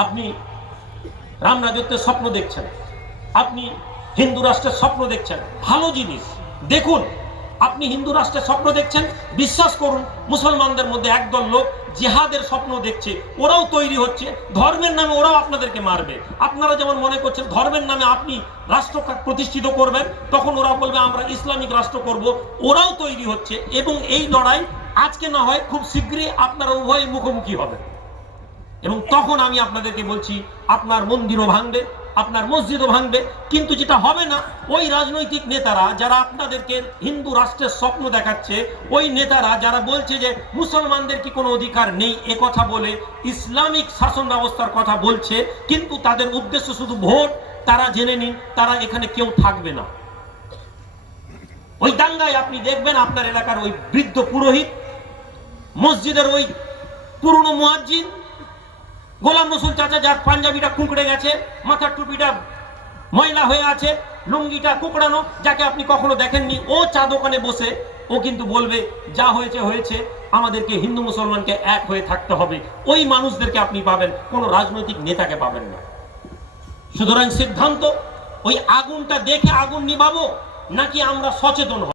আপনি রাম রাজত্বের স্বপ্ন দেখছেন, আপনি হিন্দু রাষ্ট্রের স্বপ্ন দেখছেন, ভালো জিনিস দেখুন। আপনি হিন্দু রাষ্ট্রের স্বপ্ন দেখছেন, বিশ্বাস করুন মুসলমানদের মধ্যে একদল লোক জিহাদের স্বপ্ন দেখছে, ওরাও তৈরি হচ্ছে, ধর্মের নামে ওরাও আপনাদেরকে মারবে। আপনারা যেমন মনে করছেন ধর্মের নামে আপনি রাষ্ট্র প্রতিষ্ঠিত করবেন, তখন ওরা বলবে আমরা ইসলামিক রাষ্ট্র করব, ওরাও তৈরি হচ্ছে। এবং এই লড়াই আজকে না হয় খুব শীঘ্রই আপনারা উভয় মুখোমুখি হবেন। এবং তখন আমি আপনাদেরকে বলছি, আপনার মন্দিরও ভাঙবে, আপনার মসজিদও ভাঙবে, কিন্তু যেটা হবে না, ওই রাজনৈতিক নেতারা যারা আপনাদেরকে হিন্দু রাষ্ট্রের স্বপ্ন দেখাচ্ছে, ওই নেতারা যারা বলছে যে মুসলমানদের কি কোনো অধিকার নেই, এ কথা বলে ইসলামিক শাসন ব্যবস্থার কথা বলছে, কিন্তু তাদের উদ্দেশ্য শুধু ভোট। তারা জেনে নিন তারা এখানে কেউ থাকবে না। ওই দাঙ্গায় আপনি দেখবেন আপনার এলাকার ওই বৃদ্ধ পুরোহিত, মসজিদের ওই পুরনো মুয়াজ্জিন, গোলাম রসুল চাচা যার পাঞ্জাবিটা কুঁকড়ে গেছে, মাথার টুপিটা ময়লা হয়ে আছে, লুঙ্গিটা কুঁকড়ানো, যাকে আপনি কখনো দেখেননি, ও চা দোকানে বসে ও কিন্তু বলবে যা হয়েছে হয়েছে, আমাদেরকে হিন্দু মুসলমানকে এক হয়ে থাকতে হবে। ওই মানুষদেরকে আপনি পাবেন, কোনো রাজনৈতিক নেতাকে পাবেন না। সুতরাং সিদ্ধান্ত, ওই আগুনটা দেখে আগুন নিভাবো নাকি আমরা সচেতন হব।